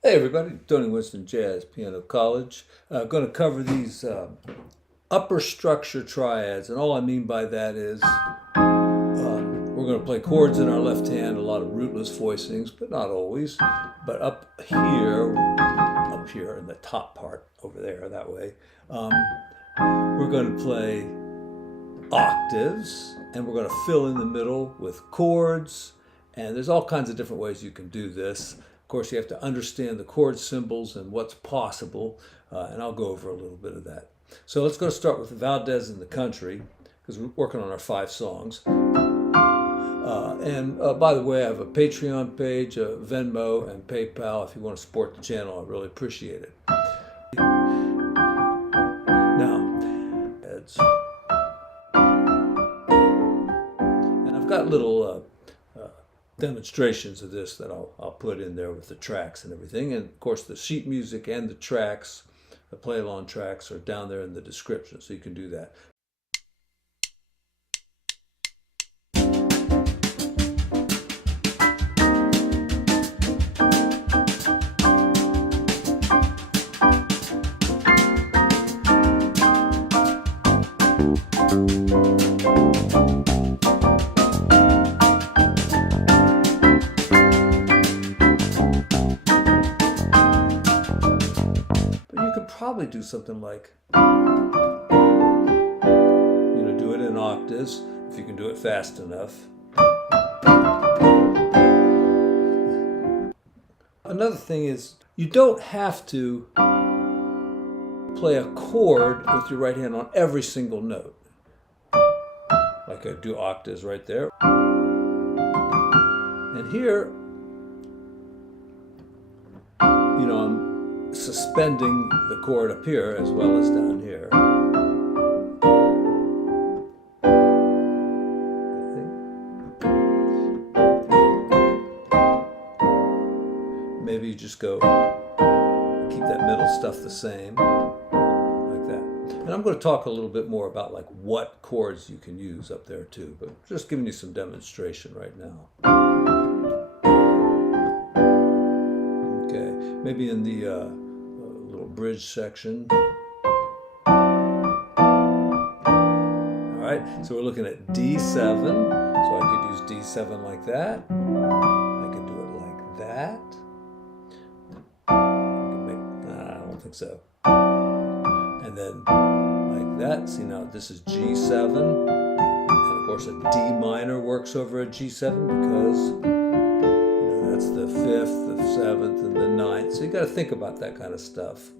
Hey everybody, Donny Winston Jazz Piano College. Going to cover these upper structure triads, and all I mean by that is we're going to play chords in our left hand, a lot of rootless voicings, but not always. But up here in the top part over there, that way, we're going to play octaves, and we're going to fill in the middle with chords, and there's all kinds of different ways you can do this. Of course, you have to understand the chord symbols and what's possible, and I'll go over a little bit of that. So let's go start with Valdez in the Country, because we're working on our 5 songs. And by the way, I have a Patreon page, a Venmo, and PayPal. If you want to support the channel, I really appreciate it. Now, and I've got little demonstrations of this that I'll put in there with the tracks and everything. And of course, the sheet music and the tracks, the play-along tracks, are down there in the description, so you can do that. Probably do something like, do it in octaves if you can do it fast enough. Another thing is, you don't have to play a chord with your right hand on every single note. Like I do octaves right there. And here, I'm suspending the chord up here as well as down here. Maybe you just go, keep that middle stuff the same, like that. And I'm going to talk a little bit more about like what chords you can use up there too, but just giving you some demonstration right now. Okay, maybe in the little bridge section. All right, so we're looking at D7. So I could use D7 like that. I could do it like that. I don't think so. And then like that. See, now this is G7. And of course a D minor works over a G7 because that's the 5th, the 7th, and the 9th. So you got to think about that kind of stuff.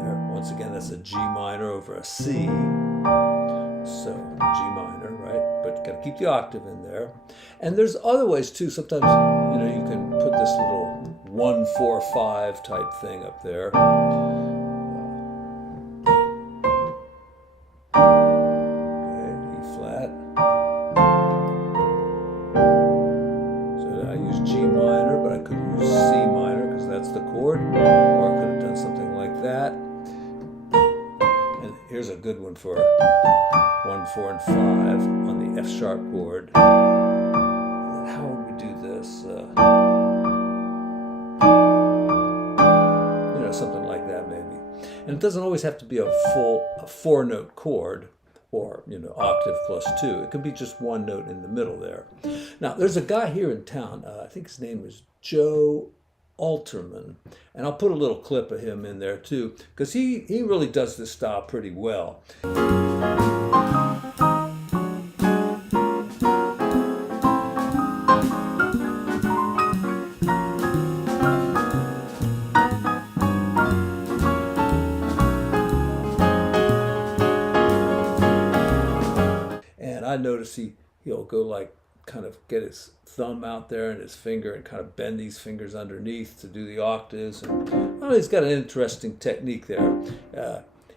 There, once again, that's a G minor over a C. So G minor, right? But you got to keep the octave in there. And there's other ways too. Sometimes, you can put this little 1-4-5 type thing up there. The chord, or I could have done something like that. And here's a good one for 1, 4, and 5 on the F sharp chord. And how would we do this? Something like that maybe. And it doesn't always have to be a full 4-note chord or octave plus 2. It can be just 1 note in the middle there. Now there's a guy here in town. I think his name is Joe Alterman, and I'll put a little clip of him in there too, because he really does this style pretty well. And I notice he'll go like kind of get his thumb out there and his finger and kind of bend these fingers underneath to do the octaves. And he's got an interesting technique there.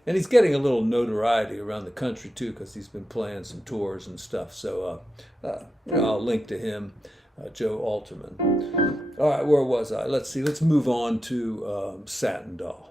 And he's getting a little notoriety around the country too, because he's been playing some tours and stuff. So I'll link to him, Joe Alterman. All right, where was I? Let's see. Let's move on to Satin Doll.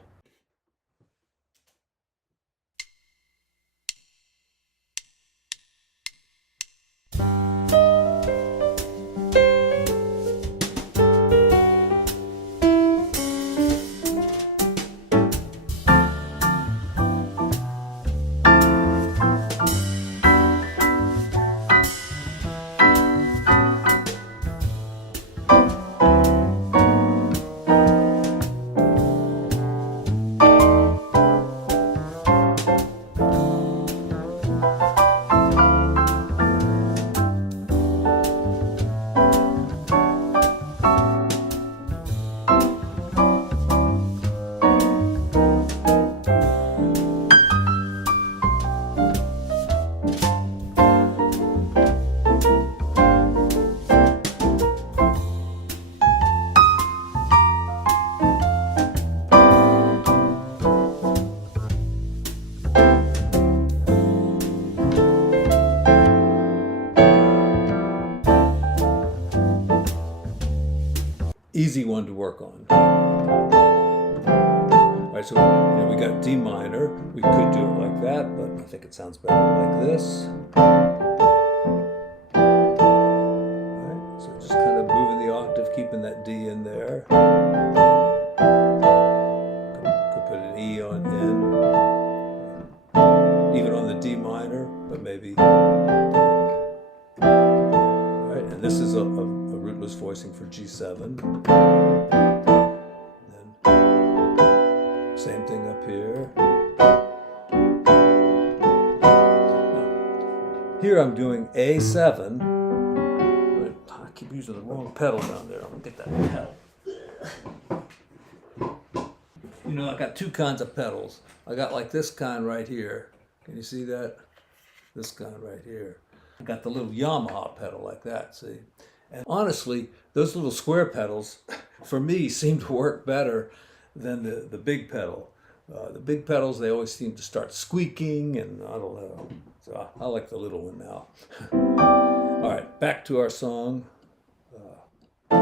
easy one to work on. All right, so we got D minor. We could do it like that, but I think it sounds better like this. All right, so just kind of moving the octave, keeping that D in there. Could put an E on in, even on the D minor, but maybe. All right, and this is a rootless voicing for G7. Same thing up here. Now, here I'm doing A7. I keep using the wrong pedal down there. I'm gonna get that pedal. You know, I got two kinds of pedals. I got like this kind right here. Can you see that? This kind right here. I got the little Yamaha pedal like that, see? And honestly, those little square pedals, for me, seem to work better than the big pedal. The big pedals, they always seem to start squeaking, and I don't know. So I like the little one now. All right, back to our song. All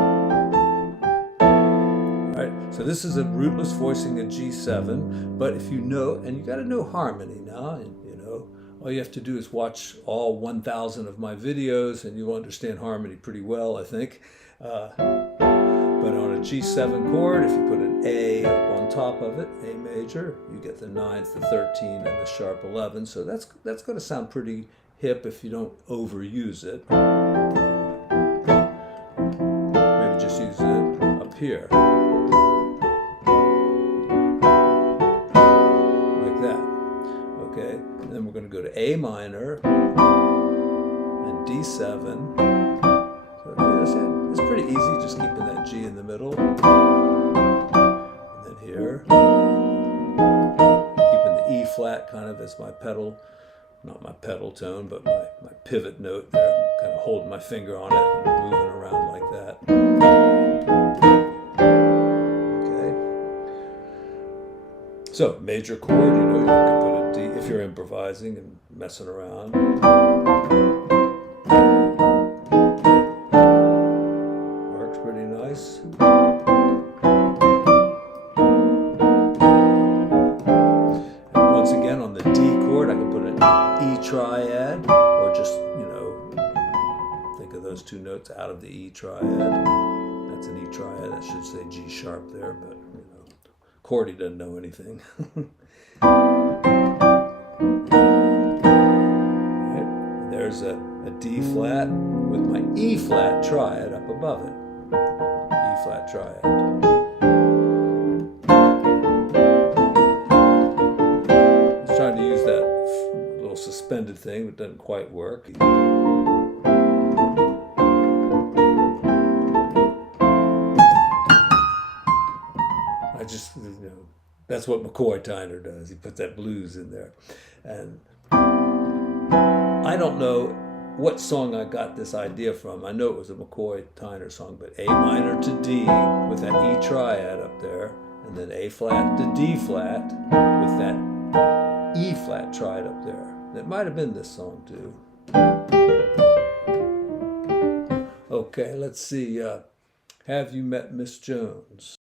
right, so this is a rootless voicing a G7, but if you know, and you got to know harmony now, and you know, all you have to do is watch all 1,000 of my videos, and you'll understand harmony pretty well, I think. But on a G7 chord, if you put an A up on top of it, A major, you get the 9th, the 13, and the sharp 11. So that's going to sound pretty hip if you don't overuse it. Maybe just use it up here. Like that. Okay, and then we're going to go to A minor and D7. It's pretty easy, just keeping that G in the middle. And then here, keeping the E flat kind of as my pedal, not my pedal tone, but my pivot note there. I'm kind of holding my finger on it and moving around like that. Okay. So, major chord, you know, you can put a D if you're improvising and messing around. Once again, on the D chord, I can put an E triad, or just, you know, think of those two notes out of the E triad. That's an E triad. That should say G sharp there, but, you know, Cordy doesn't know anything. Right. There's a D flat with my E flat triad up above it. E flat triad. I was trying to use that little suspended thing, but it doesn't quite work. I just, you know, that's what McCoy Tyner does. He puts that blues in there. And I don't know what song I got this idea from. I know it was a McCoy Tyner song, but A minor to D with that E triad up there, and then A flat to D flat with that E flat triad up there. It might have been this song too. Okay, let's see. Have You Met Miss Jones?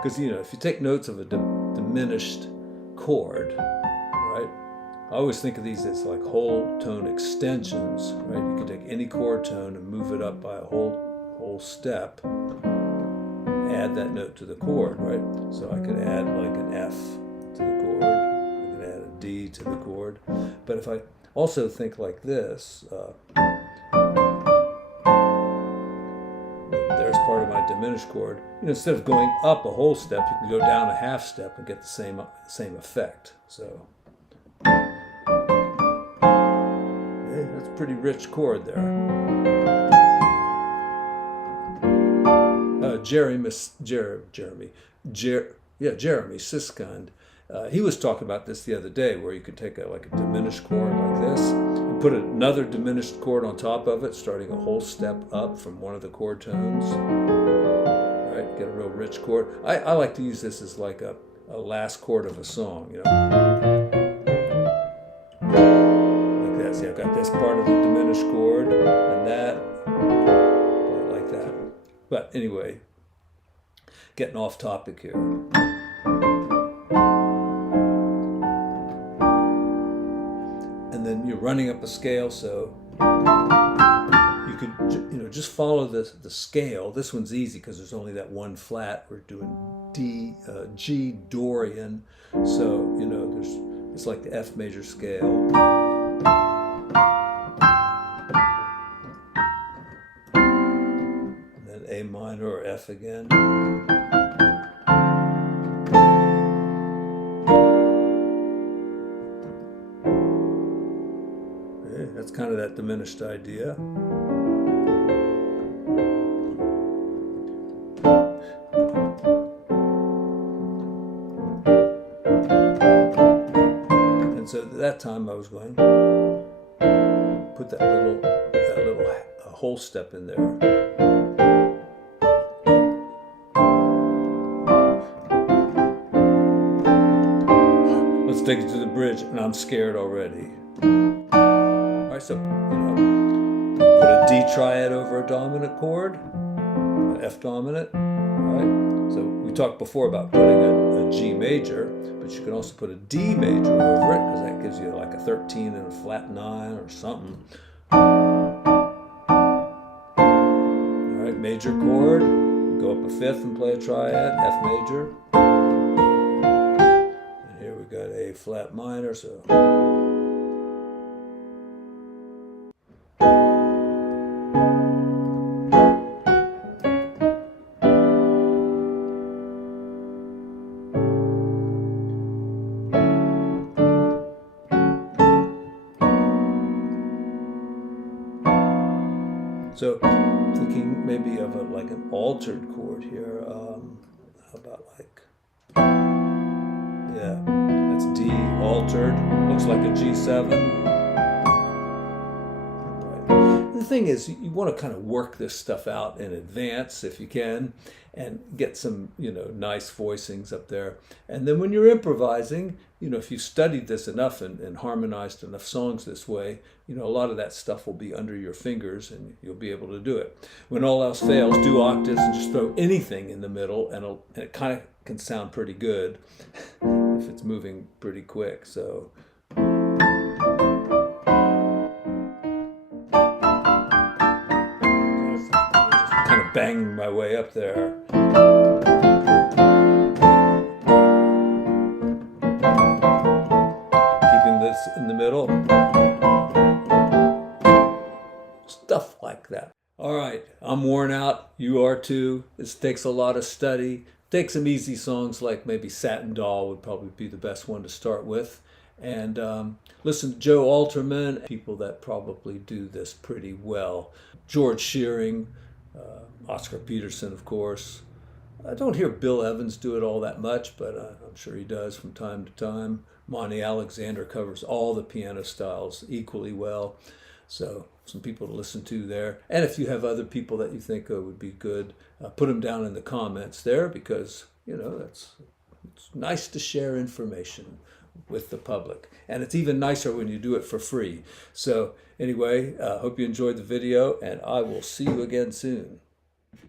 Because, you know, if you take notes of a diminished chord, right? I always think of these as like whole tone extensions, right? You can take any chord tone and move it up by a whole step, add that note to the chord, right? So I could add like an F to the chord, I could add a D to the chord. But if I also think like this, there's part of my diminished chord. Instead of going up a whole step, you can go down a half step and get the same effect. So that's a pretty rich chord there. Jeremy Siskind, he was talking about this the other day, where you could take like a diminished chord like this and put another diminished chord on top of it, starting a whole step up from one of the chord tones, right? Get a real rich chord. I like to use this as like a last chord of a song, like that. See, I've got this part of the diminished chord and that, like that. But anyway, getting off topic here. And then you're running up a scale, so you could, just follow the scale. This one's easy because there's only that one flat. We're doing G Dorian, so it's like the F major scale. And then A minor or F again. That's kind of that diminished idea. And so at that time I was going to put that little whole step in there. Let's take it to the bridge, and I'm scared already. So, put a D triad over a dominant chord, an F dominant, right? So we talked before about putting a G major, but you can also put a D major over it, because that gives you like a 13 and a flat 9 or something. All right, major chord, you go up a fifth and play a triad, F major. And here we got A flat minor, so. So thinking maybe of like an altered chord here. How about like, yeah, that's D altered. Looks like a G7. Right. The thing is, you want to kind of work this stuff out in advance if you can, and get some, nice voicings up there. And then when you're improvising, if you studied this enough and harmonized enough songs this way, a lot of that stuff will be under your fingers and you'll be able to do it. When all else fails, do octaves and just throw anything in the middle, and it kind of can sound pretty good if it's moving pretty quick. So. Kind of banging my way up there. Keeping this in the middle. Stuff like that. All right, I'm worn out. You are too. This takes a lot of study. Take some easy songs like maybe Satin Doll would probably be the best one to start with. And listen to Joe Alterman, people that probably do this pretty well. George Shearing, Oscar Peterson, of course. I don't hear Bill Evans do it all that much, but I'm sure he does from time to time. Monty Alexander covers all the piano styles equally well. So some people to listen to there. And if you have other people that you think would be good, put them down in the comments there, because, it's nice to share information with the public. And it's even nicer when you do it for free. So anyway, hope you enjoyed the video, and I will see you again soon.